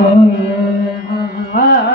Oh, yeah.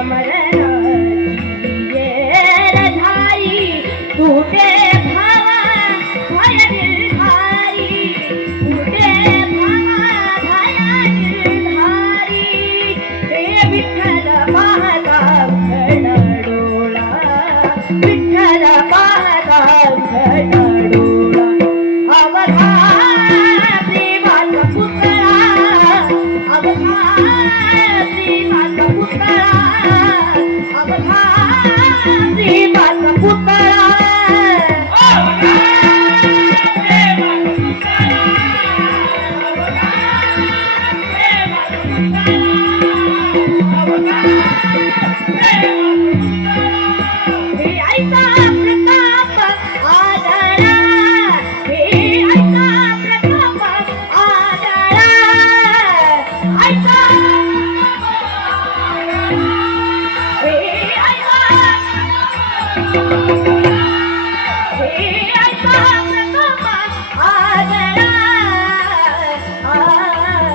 Amaré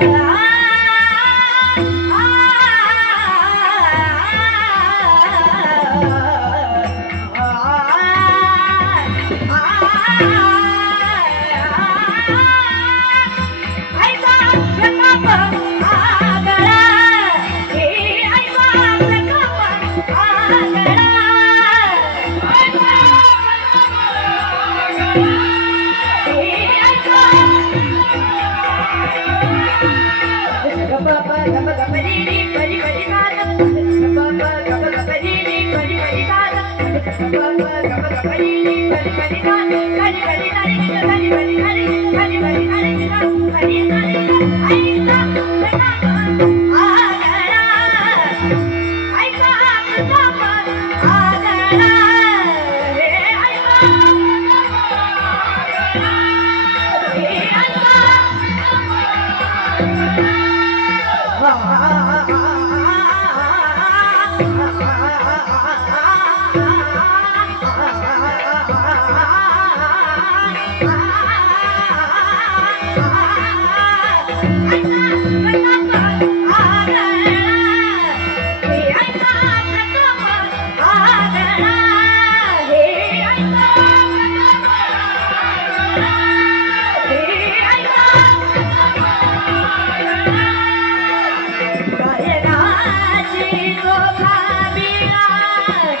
No. Thank you.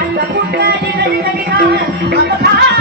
அந்த கூட்டாளி அந்த